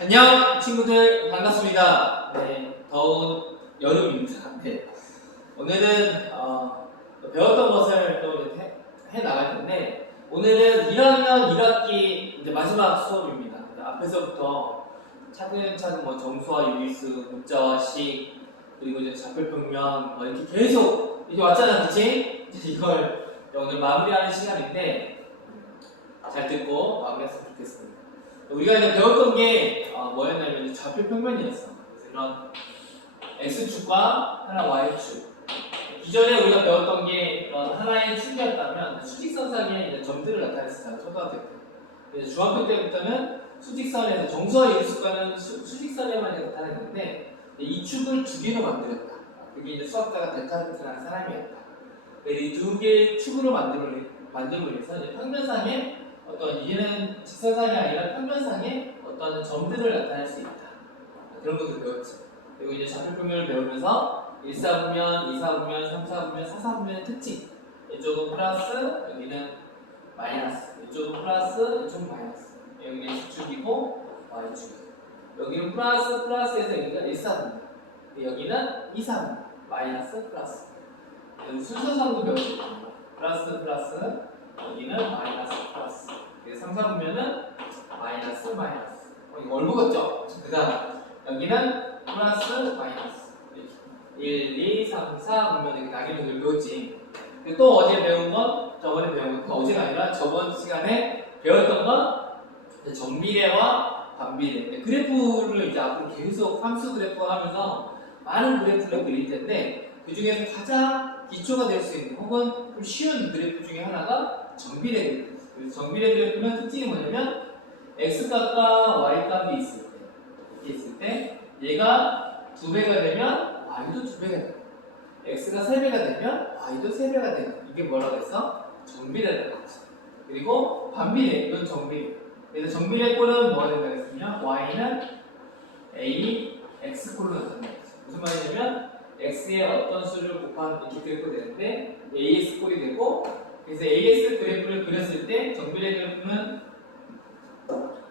안녕 친구들 반갑습니다. 네, 더운 여름입니다. 네, 오늘은 배웠던 것을 또 해 나갈 텐데 오늘은 1학년 1학기 이제 마지막 수업입니다. 앞에서부터 차근차근 뭐 정수와 유리수, 문자와 식 그리고 이제 좌표평면 이렇게 계속 이렇게 왔잖아, 그치? 이걸 오늘 마무리하는 시간인데 잘 듣고 마무리했으면 좋겠습니다. 우리가 이제 배웠던 게 뭐였냐면 좌표평면이었어. 그래서 이런 x축과 하나 y축. 기존에 우리가 배웠던 게 하나의 축이었다면 수직선상에 이제 점들을 나타냈었잖아, 초등학교 때. 이제 중학교 때부터는 수직선에서 정수와 유리수과는 수직선에만 나타냈는데 이 축을 두 개로 만들었다. 그게 이제 수학자가 데카르트라는 사람이었다. 이 두 개의 축으로 만들고 해서 이제 평면상에 얘는 직선상이 아니라 평면상에 어떤 점들을 나타낼 수 있다. 그런 것도 배웠지. 그리고 이제 좌표평면을 배우면서 1사분면, 2사분면, 3사분면, 4사분면의 특징. 이쪽은 플러스, 여기는 마이너스. 이쪽은 플러스, 이쪽은 마이너스. 여기는 X축이고 Y축. 여기는 플러스에서 여기가 1사분면. 여기는 2사분면. 마이너스, 플러스. 순서상도 배웠지. 플러스, 여기는 마이너스, 플러스. 3사분면은 마이너스. 이거 얼굴 같죠? 그 다음 여기는 플러스, 마이너스. 1, 2, 3, 4 보면 이렇게 나뉘는 걸 배웠지. 또 어제 배운 건, 저번에 배운 건, 어제가 아니라 저번 시간에 배웠던 건 정비례와 반비례. 그래프를 이제 앞으로 계속 함수 그래프 하면서 많은 그래프를 그릴 텐데 그 중에서 가장 기초가 될 수 있는 혹은 좀 쉬운 그래프 중에 하나가 정비례 그래프. 그래서 정비례 그래프는 특징이 뭐냐면 x값과 y값이 있을 때 얘가 2배가 되면 y도 2배가 돼요. x가 3배가 되면 y도 3배가 돼요. 이게 뭐라고 해서 정비례라고 하죠. 그리고 반비례, 이건 정비례. 그래서 정비례 꼴은 뭐가 된다고 했으면 y는 a x 꼴로 나타난다. 무슨 말이냐면 x의 어떤 수를 곱한 이렇게 그래프가 되는데 ax 꼴이 되고, 그래서 ax 그래프를 그렸을 때 정비례 그래프는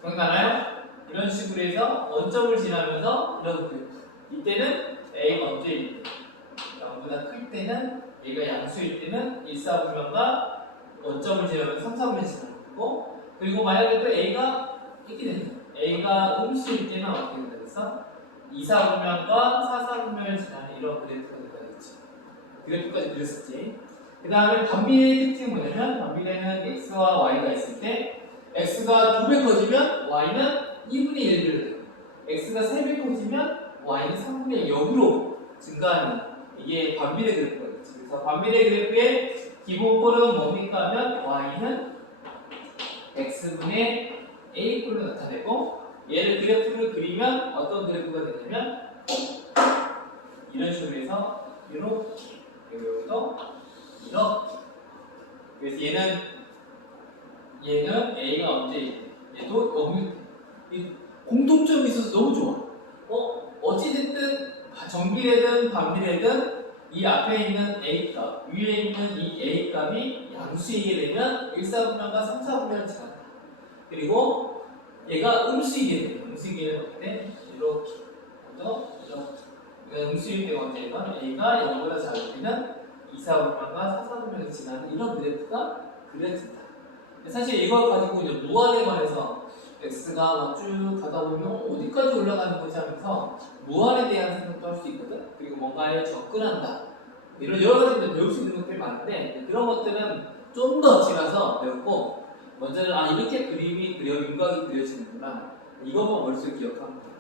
기억나나요? 이런 식으로 해서 원점을 지나면서 이런 그래프. 이때는 a가 언제일 때 0보다 클 때는 a가 양수일 때는 1사분면과 원점을 지나면서 3사분면 지나는 거고, 그리고 만약에 또 a가 이렇게 된다. a가 음수일 때는 어떻게 된다 그래서 2사분면과 4사분면을 지나는 이런 그래프가 된다겠지. 그래프까지 그렸었지. 그 다음에 반비례의 특징이 뭐냐면 반비례는 x와 y가 있을 때 x가 2배 커지면 y는 2분의 1을 돼요. x가 3배 커지면 y는 3분의 0으로 증가하는 이게 반비례 그래프거든요. 그래서 반비례 그래프의 기본 꼴은 뭡니까 하면 y는 x분의 a 꼴로 나타내고, 얘를 그래프를 그리면 어떤 그래프가 되냐면 이런 식으로 해서 이렇게, 여기도 이렇게. 그래서 얘는 a가 언제일 때 얘도 너무 공통점이 있어서 너무 좋아. 어찌됐든 정비례든 반비례든 이 앞에 있는 a값, 위에 있는 이 a값이 양수이게 되면 1사분면과 3사분면을 지난다. 그리고 얘가 음수이게 되면 어때? 이렇게. 음수일 때가 언제면 a가 0보다 작을 때는 2사분면과 4사분면을 지나는 이런 그래프가 그려진다. 사실 이걸 가지고 이제 무한에 관해서 x가 쭉 가다 보면 어디까지 올라가는 거지 하면서 무한에 대한 생각도 할 수 있거든. 그리고 뭔가에 접근한다. 이런 여러 가지 배울 수 있는 것들이 많은데 그런 것들은 좀 더 지나서 배웠고, 먼저는 이렇게 윤곽이 그려지는구나. 이것만 머릿속에 기억하면 됩니다.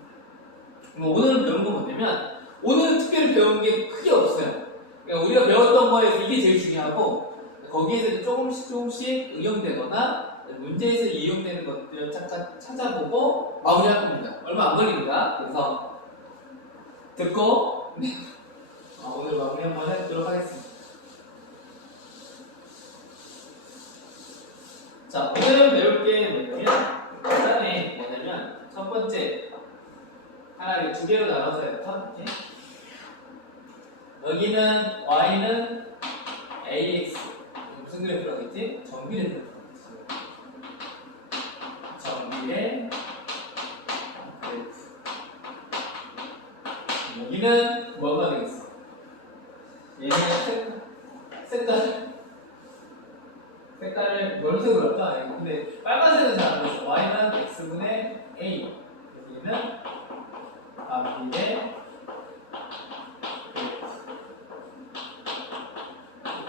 오늘 배운 건 뭐냐면 오늘은 특별히 배운 게 크게 없어요. 그러니까 우리가 배웠던 거에서 이게 제일 중요하고 거기에서 조금씩 응용되거나 문제에서 이용되는 것들을 잠깐 찾아보고 마무리할 겁니다. 얼마 안 걸립니다. 그래서 듣고 오늘 마무리 한번 해보도록 하겠습니다. 자, 오늘은 배울 게 뭐냐면 첫 번째 하나를 두 개로 나눠서 이렇게 여기는 y는 ax 무슨 그래프라고 했지? 정비례 그래프. 정비례 그래프. B는 뭐가 되겠어? 얘는 색깔을 뭘 색으로 할까? 근데 빨간색은 잘 안 됐어. Y는 X분의 A. 얘는 B의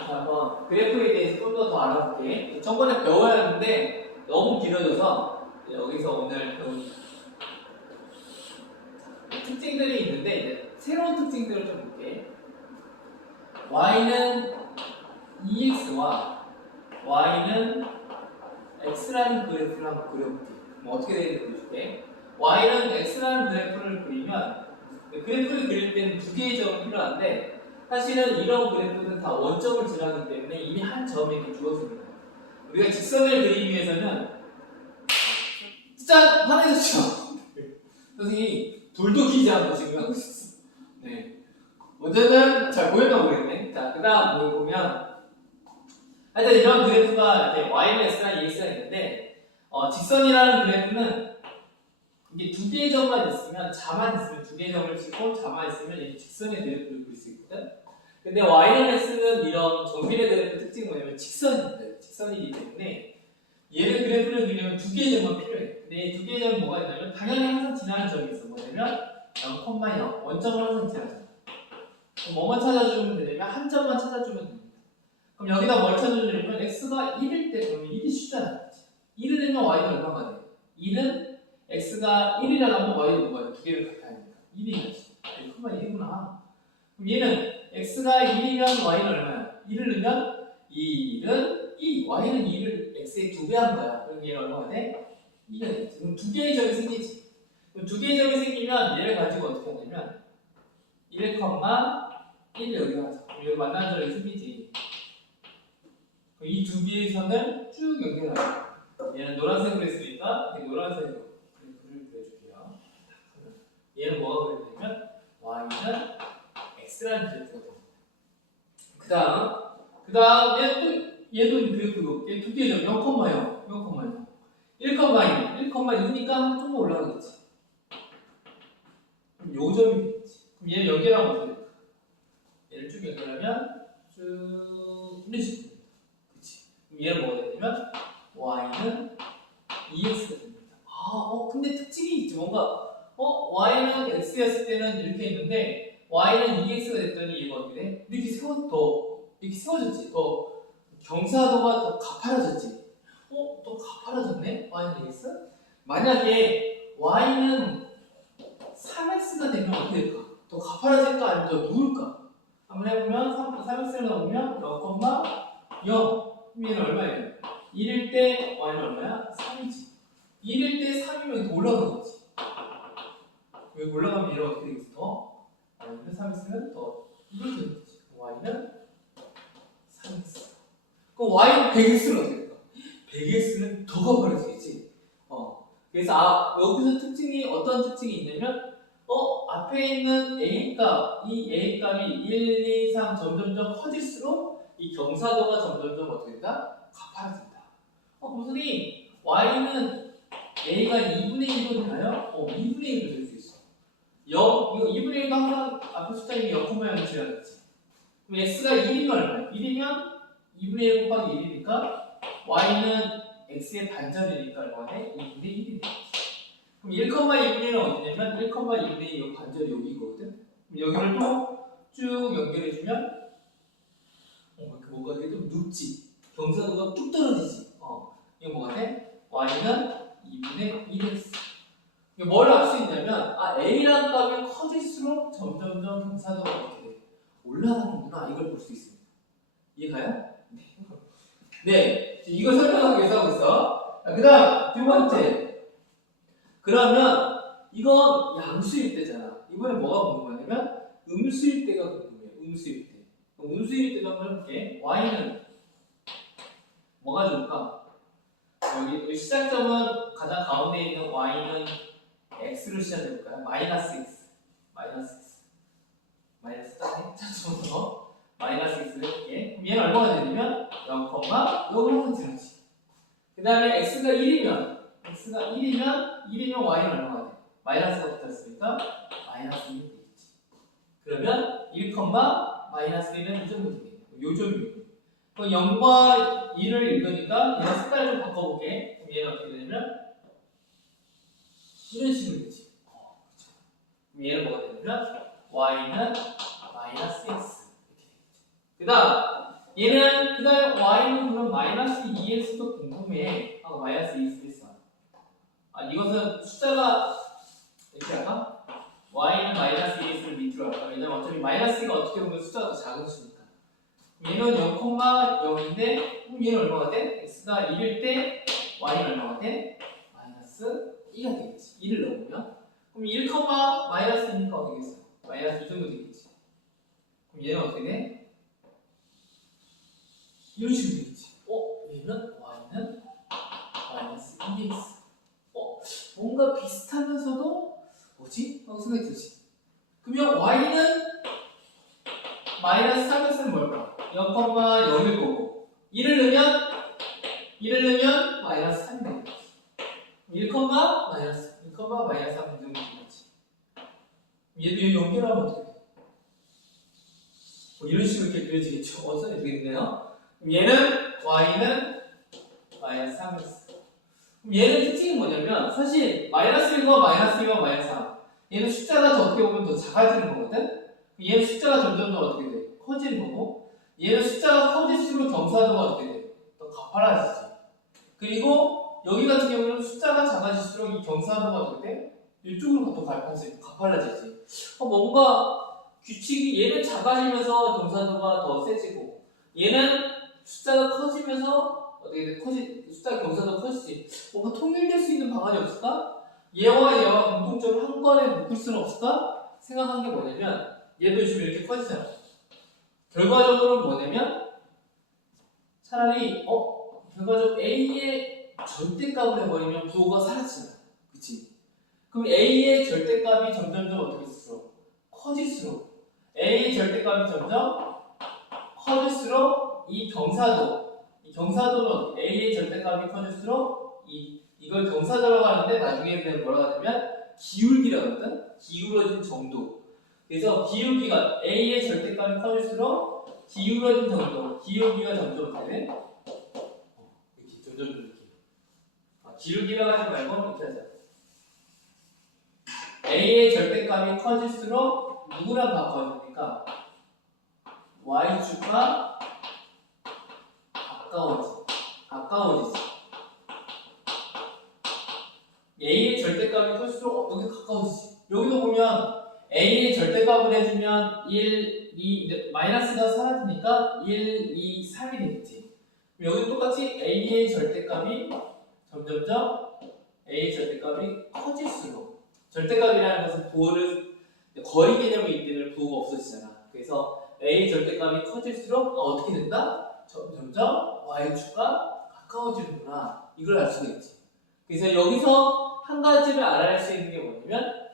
한번 그래프에 대해서 좀 더 알아볼게. 저번에 배워야 하는데 너무 길어져서 여기서 오늘 배운 특징들이 있는데 이제 새로운 특징들을 좀 볼게. Y는 EX와 Y는 X라는 그래프를 한번 그려볼게. 뭐 어떻게 되는지 보여줄게. Y는 X라는 그래프를 그리면 그래프를 그릴 때는 두 개의 점이 필요한데 사실은 이런 그래프는 다 원점을 지나기 때문에 이미 한 점이 이렇게 주어집니다. 우리가 직선을 그리기 위해서는 짠! 화내셨죠? 선생님이 돌도 기지 않고 지금 하고 있었어. 네. 어쨌든 잘 보였나 모르겠네. 자, 그 다음 보면 하여튼 이런 그래프가 이렇게 Y는 X랑 EX가 있는데 직선이라는 그래프는 이게 두 개의 점만 있으면 자만 있으면 두 개의 점을 찍고 자만 있으면 이렇게 직선의 그래프를 그릴 수 있거든. 근데 Y는 X는 이런 정비례 그래프 특징이 뭐냐면 직선입니다. 직선이기 때문에 얘를 그래프를 그리면 두 개의 점만 필요해. 근데 이 두 개의 점이 뭐가 있냐면 당연히 항상 지나는 점이 있어. 뭐냐면 0,0 원점을 항상 지나잖아. 그럼 뭐만 찾아주면 되냐면 한 점만 찾아주면 됩니다. 그럼 여기다 뭘 찾아주냐면 X가 1일 때 그러면 1이 숫자잖아. 1을 내면 Y는 얼마가 돼? 1은 X가 1이라고 하면 Y는 뭐가 돼? 두 개를 같아야 하니까 1이겠지. 1,1이구나. 그럼 얘는 X가 1이면 Y는 얼마야? 1을 넣으면 1은 2, Y는 2를 X에 2배 한 거야. 그럼 얘는 얼마가 돼? 2가 되겠지. 그럼 두 개의 점이 생기지. 그럼 두 개의 점이 생기면 얘를 가지고 어떻게 하냐면 1, 1을 여기 하자. 그럼 여기 만나는 점이 생기지. 이 두 개의 선을 쭉 연결하자. 얘는 노란색으로 했으니까 노란색으로 그래프를 그려줄게요. 얘는 뭐가 그려지냐면 Y는 X라는 그래프가 됩니다. 그 다음 얘도 그래프로 얘 두 개죠. 0,0 0,0 1,2 1,2니까 좀 올라가겠지. 그럼 요 점이 되겠지. 그럼 얘를 연결하면 어떻게 될까? 얘를 쭉 연결하면 쭉 이런 식으로 됩니다. 그치? 그럼 얘는 뭐가 되냐면 Y는 EX가 됩니다. 근데 특징이 있지. 뭔가 Y는 X였을 때는 이렇게 있는데 Y는 EX가 됐더니 얘가 어떻게 돼? 이렇게 세워졌지. 더 경사도가 더 가파라졌지. 또 가파라졌네? Y는 EX? 만약에 Y는 3X가 되면 어떻게 될까? 더 가파라질까? 아니면 더 누울까? 한번 해보면 3X를 넣으면 0,0 그럼 얘는 얼마예요? 1일 때 Y는 얼마야? 3이지. 1일 때 3이면 더 올라가겠지. 여기 올라가면 얘는 어떻게 되겠어? Y는 3X는 더 이렇게 되겠지. Y는 3X. 그럼 Y는 100X는 어떻게 될까? 100X는 더 가파라지겠지. 그래서 여기서 특징이 어떤 특징이 있냐면 앞에 있는 A 값, 이 A 값이 1, 2, 3 점점점 커질수록 이 경사도가 점점점 어떻게 된다? 가파라진다. 선생님, Y는 A가 2분의 1로 되나요? 2분의 1로 될 수 있어. 이거 2분의 1도 항상 앞에 숫자에 0,0을 지어야겠지. 그럼 X가 1이면 얼마야? 1이면 2분의 1 곱하기 1이니까 Y는 X의 반절이니까 얼마가 돼? 2분의 1이 돼. 그럼 1,2분의 1은 어디냐면 1,2분의 1이 반절이 여기거든. 그럼 여기를 또 쭉 연결해주면 뭐가 돼? 좀 눕지. 경사도가 뚝 떨어지지. 이거 뭐가 돼? Y는 2분의 1x. 이거 뭘 알 수 있냐면 A라는 값이 커질수록 점점점 경사도가 어떻게 돼? 올라가는구나. 이걸 볼 수 있습니다. 이해가요? 네. 이걸 설명하기 위해서 하고 있어. 그 다음 두 번째. 그러면 이건 양수일 때잖아. 이번에 뭐가 궁금하냐면 음수일 때가 궁금해요. 음수일 때. 음수일 때도 한번 해볼게. Y는 뭐가 좋을까? 여기 시작점은 가장 가운데 있는 Y는 X로 시작해볼까요? 마이너스 X. 마이너스 짠해? 짠 마이너스 X를 해볼게. 그럼 얘는 얼마가 되냐면 0,0을 지나지. 그 다음에 X가 1이면 Y는 얼마가 돼? 마이너스가 붙었으니까 마이너스 1이 되겠지. 그러면 1, 마이너스 1은 이 정도 되겠네요. 요점이. 그럼 0과 2를 읽으니까 얘는 색깔 좀 바꿔볼게. 그럼 얘는 어떻게 되냐면 이런 식으로 되지. 그렇죠. 그럼 얘는 뭐가 되냐면 y는 마이너스 x 이렇게 되겠죠. 그 다음 y는 그럼 마이너스 2x도 궁금해 하고 마이너스 2x 했어. 이것은 숫자가 이렇게 할까? y는 마이너스 2x를 밑으로 할까? 왜냐면 어차피 마이너스 2가 어떻게 보면 숫자가 더 작은 수니까. 얘는 0,0인데 그럼 얘는 얼마가 돼? x가 1일 때 y는 얼마가 돼? 마이너스 2가 되겠지. 2를 넣으면 그럼 1, 마이너스 2니까 어떻게 되겠어? 마이너스 2 정도 되겠지. 그럼 얘는 어떻게 돼? 이런 식으로 되겠지. 얘는 y는 마이너스 2x. 뭔가 비슷하면서도 뭐지? 하고 생각이 들지. 그러면 y는 마이너스 3x는 뭘까? 0,0일 거고 1을 넣으면 마이너스 3이 되겠지. 1, 마이너스 3이 정도 되겠지. 얘도 연결하면 어떻게 돼? 이런 식으로 이렇게 그려지겠죠. 어떻게 되겠네요. 얘는 y는 마이너스 3x. 그럼 얘는 특징이 뭐냐면 사실 마이너스 1과 마이너스 2와 마이너스 3 얘는 숫자가 더 어떻게 보면 더 작아지는 거거든. 얘는 숫자가 점점 더 어떻게 돼? 커지는 거고 얘는 숫자가 커질수록 경사도가 어떻게 돼? 더 가파라지지. 그리고 여기 같은 경우는 숫자가 작아질수록 이 경사도가 어떻게 돼? 이쪽으로 더 가파라지지. 뭔가 규칙이 얘는 작아지면서 경사도가 더 세지고 얘는 숫자가 커지면서 어떻게 돼? 숫자 경사도 커지지. 뭔가 통일될 수 있는 방안이 없을까? 얘와 공통점을 한 번에 묶을 수는 없을까? 생각한 게 뭐냐면 얘도 지금 이렇게 커지잖아. 결과적으로는 뭐냐면 차라리 결과적으로 A의 절대값을 해버리면 부호가 사라지잖아. 그치? 그럼 A의 절대값이 점점점 어떻게 될수록 커질수록 A의 절대값이 점점 커질수록 이 경사도는 A의 절대값이 커질수록 이걸 경사도라고 하는데 나중에 뭐라고 하냐면 기울기라고 하거든? 기울어진 정도. 그래서 기울기가 A의 절대값이 커질수록 기울어진 정도, 기울기가 점점 어떻게 돼? 이렇게 점점 이렇게. 기울기라고 하지 말고 이렇게 하자. A의 절대값이 커질수록 누구랑 바꿔줍니까? y축과 가까워지지. A의 절대값이 클수록 여기 가까워지지. 여기도 보면 A의 절대값을 해주면 1, 2, 마이너스가 사라지니까 1, 2, 3이 되겠지. 여기 똑같이 A의 절대값이 점점점 A의 절대값이 커질수록 절대값이라는 것은 부호를 거리 개념이 있기 때문에 부호가 없어지잖아. 그래서 A의 절대값이 커질수록 어떻게 된다? 점점점 y축과 가까워지는구나. 이걸 알 수가 있지. 그래서 여기서 한 가지를 알아낼 수 있는 게 뭐냐면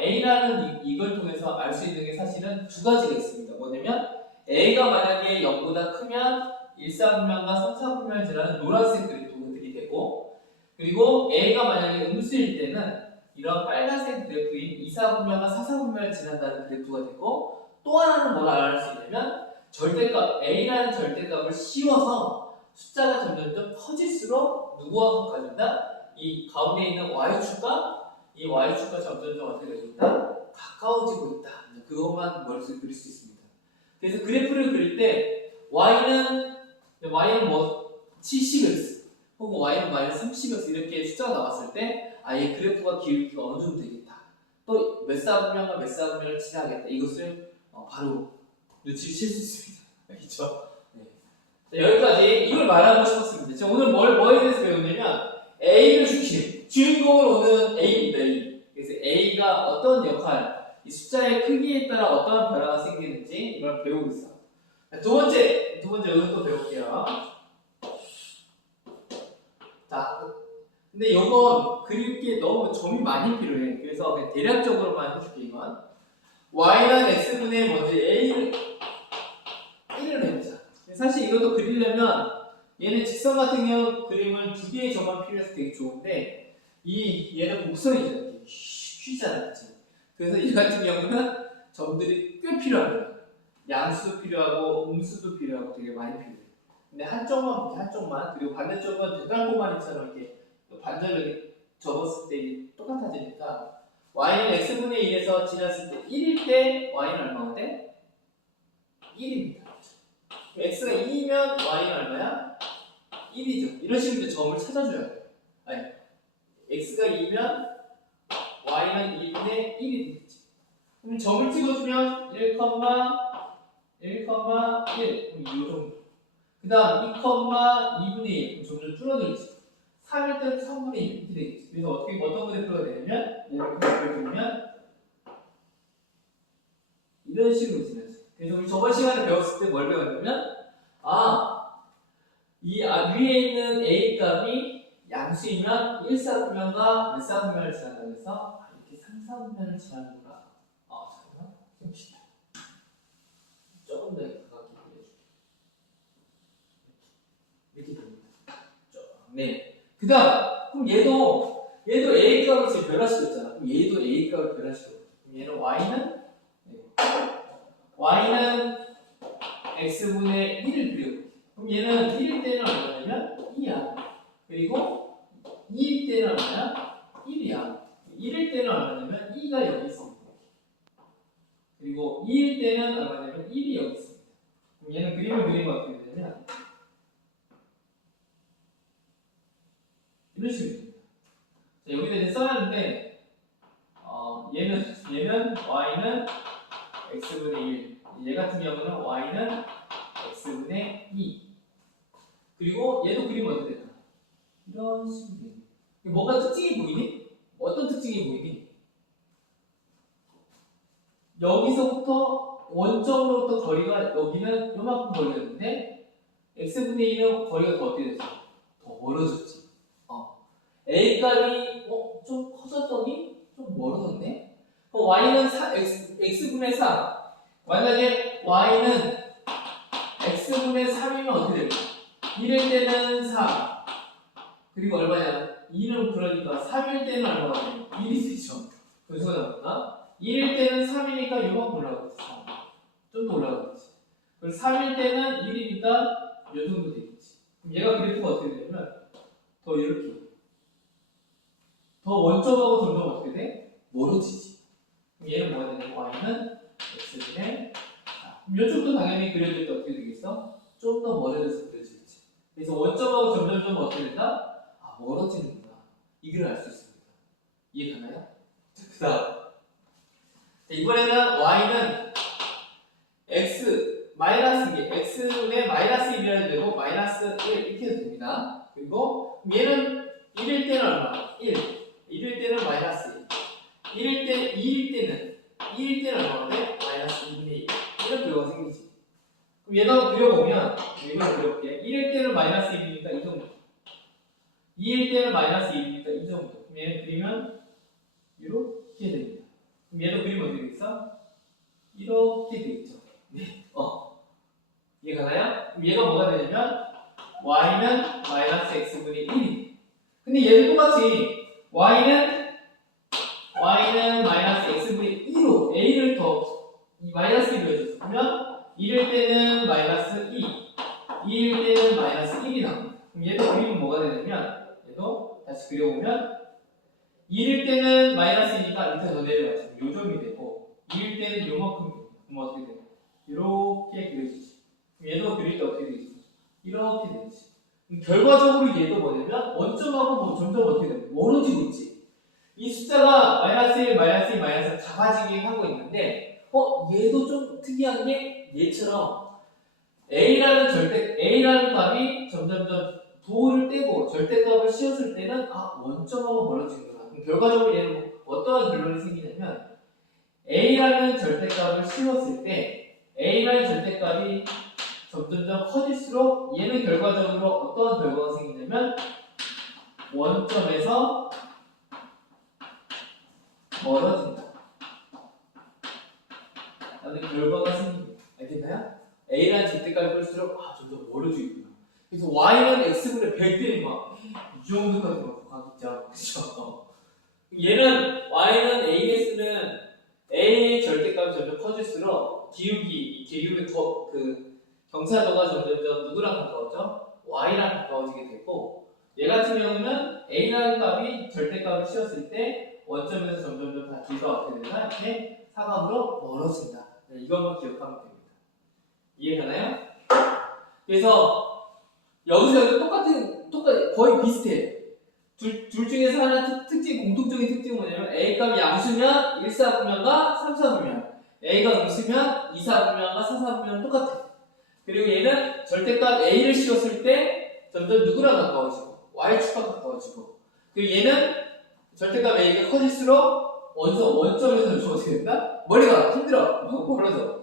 A라는 이걸 통해서 알 수 있는 게 사실은 두 가지가 있습니다. 뭐냐면 A가 만약에 0보다 크면 1사분면과 3사분면을 지나는 노란색 그래프들이 되고 그리고 A가 만약에 음수일 때는 이런 빨간색 그래프인 2사분면과 4사분면을 지난다는 그래프가 되고 또 하나는 뭘 알아낼 수 있냐면 절대값 A라는 절대값을 씌워서 숫자가 점점점 커질수록 누구와 가까워진다? 이 가운데 있는 y축과 이 y축과 점점점 어떻게 되고 있다? 가까워지고 있다. 그것만 머릿속에 그릴 수 있습니다. 그래서 그래프를 그릴 때 y는 뭐 70x 혹은 y는 마이너스 30x 이렇게 숫자가 나왔을 때 이 그래프가 기울기가 어느 정도 되겠다. 또 몇 사분면과 몇 사분면을 지나겠다. 이것을 바로 눈치챌 수 있습니다. 알겠죠? 네. 자, 여기까지 이걸 말하고 싶었습니다. 제가 오늘 뭐에 대해서 배웠냐면 A를 지키는 주인공은 오늘은 A입니다. A. 그래서 A가 어떤 역할, 이 숫자의 크기에 따라 어떠한 변화가 생기는지 이걸 배우고 있어. 두 번째 여기서 또 배울게요. 자, 근데 이건 그릴 게 너무 점이 많이 필요해. 그래서 그냥 대략적으로만 해줄게 이건. y는 x분의 먼저 A를 해보자. 사실 이것도 그리려면 얘는 직선 같은 경우 그림은 두 개의 점만 필요해서 되게 좋은데 얘는 곡선이잖아. 휘잖아. 그치? 그래서 얘 같은 경우는 점들이 꽤 필요합니다. 양수도 필요하고 음수도 필요하고 되게 많이 필요해요. 근데 한쪽만 볼게, 한쪽만. 그리고 반대쪽은 대괄호만처럼 이렇게 반절로 이렇게 접었을 때 이게 똑같아지니까 y는 x분의 1에서 지났을 때 1일 때 y는 얼마가 돼? 1입니다. x가 2면 y는 얼마야? 1이죠. 이런 식으로 이제 점을 찾아줘야 돼요. 아니, x가 2면 y는 2분의 1이 되겠지. 그럼 점을 찍어주면 1, 1, 1. 그럼 이 정도. 그 다음 2,2분의 1. 점점 줄어들지. 3일 때는 3분의 1 이렇게 되겠지. 그래서 어떤 그래프가 되냐면, 이렇게 그려주면 이런 식으로 지나지. 그래서 우리 저번 시간에 배웠을 때 뭘 배웠냐면, 위에 있는 a 값이 양수이면 1사분면과 몇 사분면을 지난다고 해서 이렇게 3사분면을 지나는구나. 잠깐만. 좀 쉽다. 조금 더 가깝게 그려줄게. 이렇게 됩니다. 네. 그 다음, 그럼 얘도 a 값을 지금 변화시켰잖아. 그럼 얘도 a 값을 변화시켰고. 그럼 얘는 y는 x분의 1을 그려볼게. 그럼 얘는 1일 때는 얼마냐면 2야. 그리고 2일 때는 얼마야? 1이야. 1일 때는 얼마냐면 2가 여기 있습니다. 그리고 2일 때는 얼마냐면 1이 여기 있습니다. 그럼 얘는 그림을 그리면 어떻게 되냐면 이런 식으로 됩니다. 자, 여기다 이제 써놨는데 얘는 y는 x분의 1. 얘 같은 경우는 y는 x분의 2. 그리고 얘도 그리면 어떻게 될까? 이런 식으로 됩니다. 뭔가 특징이 보이니? 어떤 특징이 보이니? 여기서부터 원점으로부터 거리가 여기는 요만큼 거리가 있는데 x분의 1은 거리가 더 어떻게 됐어? 더 멀어졌지. a 값이 좀 커졌더니 좀 멀어졌네. 그럼 y는 x분의 3. 만약에 y는 x분의 3이면 어떻게 될까? 1일 때는 4. 그리고 얼마냐? 2는 그러니까 3일 때는 얼마가 돼? 1이 되죠. 그래서 나볼까? 1일 때는 3이니까 요만큼 올라가겠지. 좀 더 올라가겠지. 그리고 3일 때는 1이니까 요 정도 되겠지. 그럼 얘가 그래프가 어떻게 되냐면 더 이렇게 더 원점하고 점점 어떻게 돼? 멀어지지. 그럼 얘는 뭐가 되냐? y는 x분의 그럼 이쪽도 당연히 그려질 때 어떻게 되겠어? 좀 더 멀어져서 그려지겠지. 그래서 원점하고 점점 어떻게 된다? 멀어지는구나. 이걸 알 수 있습니다. 이해가나요? 그 다음. 이번에는 y는 x 마이너스 2, x분의 마이너스 1이라도 되고 마이너스 1 이렇게 해도 됩니다. 그리고 얘는 1일 때는 얼마? 1. 1일 때는 마이너스 1. 2일 때는 얼마가 돼? 마이너스 2분의 1. 이런 결과가 생기지. 그럼 얘도 그려보면, 이걸 그려볼게. 1일 때는 마이너스 1이니까 이 정도. 2일 때는 마이너스 1이니까 이 정도. 그럼 얘는 그리면 이렇게 됩니다. 그럼 얘도 그리면 어떻게 되겠어? 이렇게 되겠죠. 네. 이해가나요? 그럼 얘가 뭐가 되냐면 y는 마이너스 x분의 1이. 근데 얘도 똑같이 y는 마이너스 x분의 2로 a를 더 이 마이너스 1로 해줬어. 그러면 1일 때는 마이너스 2, 2일 때는 마이너스 1이 나옵니다. 그럼 얘도 그리면 뭐가 되냐면 얘도 다시 그려보면 1일 때는 마이너스 2니까 밑에 더 내려가죠. 요점이 되고 2일 때는 요만큼 됩니다. 그럼 어떻게 돼요? 이렇게 그려지지. 그럼 얘도 그릴 때 어떻게 되지? 이렇게 되지. 결과적으로 얘도 뭐냐면 원점하고 점점 어떻게 돼요? 멀어지고 있지. 이 숫자가 마이너스 1, 마이너스 2, 마이너스 3 작아지게 하고 있는데 얘도 좀 특이한 게 얘처럼 A라는 값이 점점점 도를 떼고 절대값을 씌웠을 때는 원점하고 멀어지는구나. 그럼 결과적으로 얘는 어떠한 결론이 생기냐면 A라는 절대값을 씌웠을 때 A라는 절대값이 점점점 커질수록 얘는 결과적으로 어떠한 결과가 생기냐면 원점에서 멀어진다 라는 결과가 생깁니다. 알겠나요? A라는 절대값이 클수록 점점 멀어지고 있구나. 그래서 Y는 X분의 100대니 이 정도까지 가겠죠. 그쵸? 얘는 Y는 A의 절대값이 점점 커질수록 기울기 그 경사도가 점점 누구랑 가까워져? y랑 가까워지게 되고, 얘 같은 경우는 a라는 값이 절대값을 씌웠을 때 원점에서 점점 다 뒤가 어떻게 되나? 이렇게 사각으로 멀어진다. 네, 이것만 기억하면 됩니다. 이해가나요? 그래서 여기서 똑같이 거의 비슷해. 둘 중에서 하나 공통적인 특징은 뭐냐면 a 값이 양수면 1사분면과 3사분면, a가 음수면 2사분면과 4사분면 똑같아. 그리고 얘는 절대값 a를 씌웠을 때 점점 누구랑 가까워지고 y축과 가까워지고, 그리고 얘는 절대값 a가 커질수록 원점에서 어떻게 된다? 머리가 힘들어, 멀어져.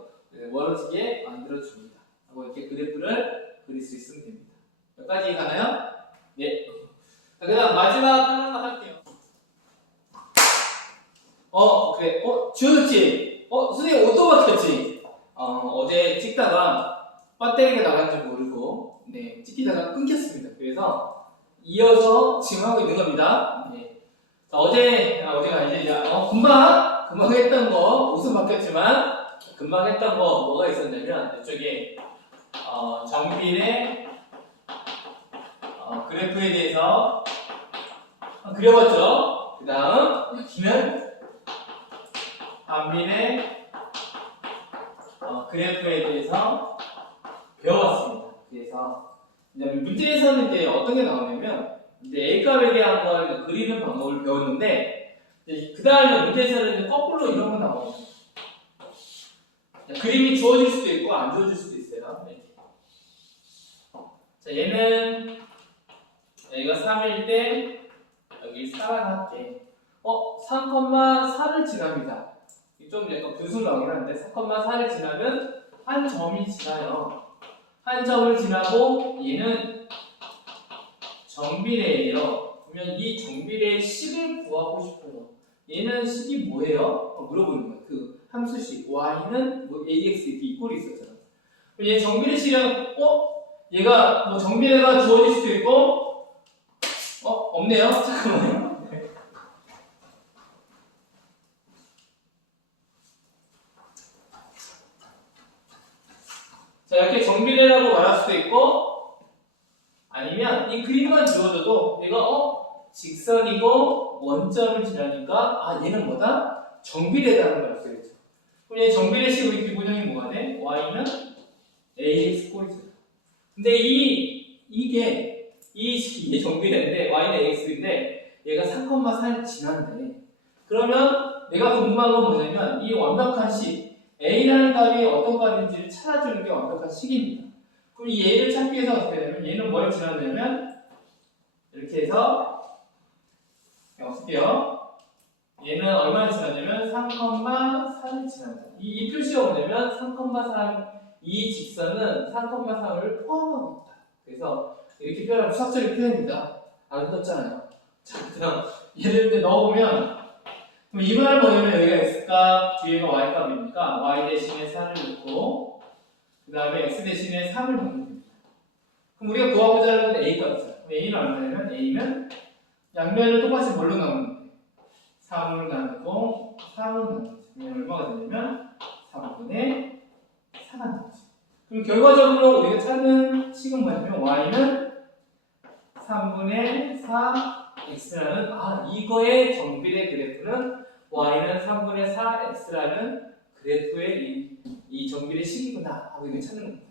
멀어지게 만들어줍니다. 하고 이렇게 그래프를 그릴 수 있으면 됩니다. 여기까지 가나요? 네. 자, 그 다음 마지막 하나만 할게요. 그래. 지워졌지? 선생님 오토 바뀌었지? 어제 찍다가 배터리가 나간지 모르고, 네, 찍히다가 끊겼습니다. 그래서 이어서 지금 하고 있는 겁니다. 네. 자, 어제가 이제, 금방 했던 거, 옷은 바뀌었지만, 금방 했던 거 뭐가 있었냐면, 이쪽에, 정비례, 그래프에 대해서 그려봤죠? 그 다음, 여기는 반비례, 그래프에 대해서 배워봤습니다. 그래서, 이제 문제에서는 이제 어떤 게 나오냐면, 이제 A값에 대한 걸 그리는 방법을 배웠는데, 그 다음에 문제에서는 이제 거꾸로 이런 거 나와요. 그림이 주어질 수도 있고 안 주어질 수도 있어요. 네. 자, 얘는 여기가 3일 때 여기 4가 할게. 3,4를 지납니다. 좀 약간 분수 나오긴 한데 4,4를 지나면 한 점이 지나요. 한 점을 지나고 얘는 정비례예요. 그러면 이 정비례의 식을 구하고 싶어요. 얘는 식이 뭐예요? 물어보는 거예요. 그 함수식 y는 뭐 ax 이렇게 꼴이 있었잖아. 그럼 얘 정비례 식은 얘가 뭐 정비례가 주어질 수도 있고 없네요. 잠깐만요. 자, 이렇게 정비례라고 말할 수도 있고, 아니면 이 그림만 지워져도 얘가 직선이고 원점을 지나니까 얘는 뭐다? 정비례라는 걸 알 수 있죠. 그럼 얘 정비례식 우리 기본형이 뭐가 돼? y는 ax 꼴이죠. 근데 이게 정비례인데 y는 ax인데 얘가 3,4를 지난대. 그러면 내가 궁금한 건 뭐냐면 이 완벽한 식 a라는 값이 어떤 값인지를 찾아주는 게 완벽한 식입니다. 그럼 이 얘를 찾기 위해서 어떻게 되냐면 얘는 뭘 지났냐면 이렇게 해서 쓸게요. 얘는 얼마나 지났냐면 3,4를 지난다. 이 표시가 뭐냐면 3,4 이 직선은 3,4를 포함하고 있다. 그래서 이렇게 표현하면 수학적인 표현입니다. 아름답잖아요. 자, 그럼 얘를 이제 넣어보면 그럼 이 말은 뭐냐면 여기가 x값, 뒤에가 y값이니까 y 대신에 4를 넣고 그 다음에 x 대신에 3을 넣으면 됩니다. 그럼 우리가 구하고자 하는 a값이죠. a는 얼마냐면 a는 양면을 똑같이 뭘로 나누는데 3을 나누고 3을 나누죠. 그러면 얼마가 되냐면 3분의 4가 나오죠. 그럼 결과적으로 우리가 찾는 식은 뭐냐면 y는 3분의 4 x라는 이거의 정비례 그래프는 y는 3분의 4 x라는 그래프의 이 정비례 식이구나 하고 이걸 찾는 겁니다.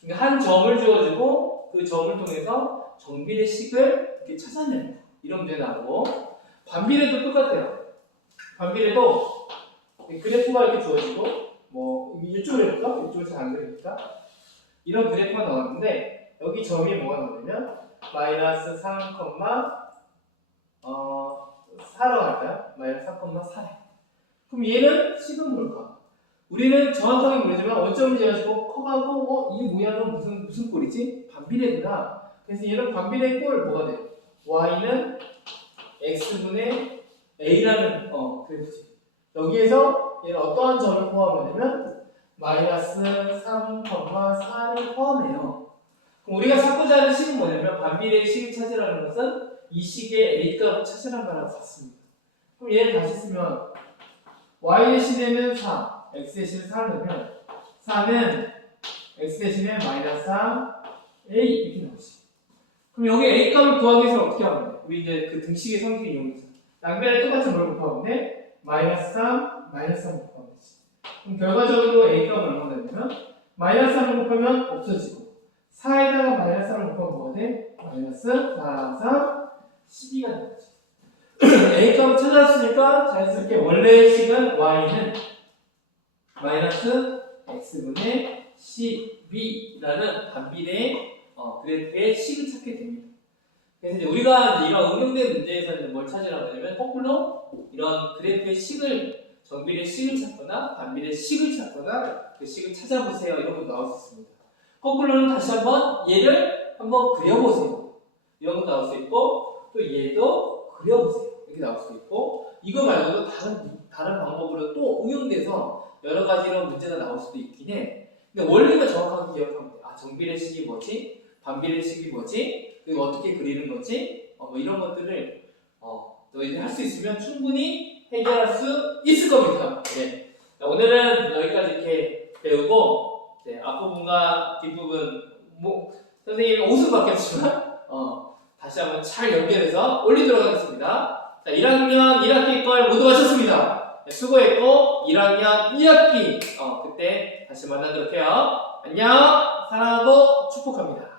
그러니까 한 점을 주어주고 그 점을 통해서 정비례 식을 이렇게 찾아내는 거. 이런 문제 나오고 반비례도 똑같아요. 반비례도 그래프가 이렇게 주어지고 뭐 이쪽으로 해볼까? 이쪽으로 잘 안 그리니까 이런 그래프가 나왔는데 여기 점이 뭐가 나오냐면 마이너스 4로 할까요? 마이너스 3,4. 그럼 얘는 식은 뭘까? 우리는 정확하게 모르지만 원점을 재가지고 커가고 이게 모양은 무슨 꼴이지? 반비례구나. 그래서 얘는 반비례 꼴 뭐가 돼요? y는 x분의 a라는 그래프지. 여기에서 얘는 어떠한 점을 포함하냐면 마이너스 3,4를 포함해요. 그럼 우리가 찾고자 하는 식은 뭐냐면 반비례의 식을 찾으라는 것은 이 식의 a값을 찾으라는 거랑 같습니다. 그럼 얘를 다시 쓰면 y 대신에는 4, x 대신에 4를 넣으면 4는 x 대신에 마이너스 3 a 이렇게 나오지. 그럼 여기 a 값을 구하기 위해서 어떻게 하면 돼? 우리 이제 그 등식의 성질을 이용해서 양변에 똑같은 걸 곱하면 돼. 마이너스 3 곱하면 되지. 그럼 결과적으로 a 값은 얼마나 되냐면 마이너스 3을 곱하면 없어지고 4에다가 마이너스 3을 곱하면 뭐가 돼? 마이너스 4, 3, 12가 되지. a 값을 찾았으니까 자연스럽게 원래의 식은 y는 마이너스 x분의 12라는 반비례의 그래프의 식을 찾게 됩니다. 그래서 이제 우리가 이제 이런 응용된 문제에서는 뭘 찾으라고 하냐면 거꾸로 이런 그래프의 식을 정비례 식을 찾거나 반비례 식을 찾거나 그 식을 찾아보세요. 이런 것도 나올 수 있습니다. 거꾸로는 다시 한번 얘를 한번 그려보세요. 이런 것도 나올 수 있고 또 얘도 그려보세요. 이렇게 나올 수도 있고 이거 말고도 다른 방법으로 또 응용돼서 여러 가지로 문제가 나올 수도 있긴 해. 근데 원리만 정확하게 기억하면 돼. 아, 정비례 식이 뭐지? 반비례 식이 뭐지? 그리고 어떻게 그리는 거지? 뭐 이런 것들을 너희들이 할 수 있으면 충분히 해결할 수 있을 겁니다. 네. 자, 오늘은 여기까지 이렇게 배우고 앞부분과 뒷부분 선생님이 옷은 바뀌었지만 다시 한번 잘 연결해서 올리도록 하겠습니다. 자, 1학년 1학기 걸 모두 마쳤습니다. 네, 수고했고 1학년 2학기 그때 다시 만나도록 해요. 안녕. 사랑하고 축복합니다.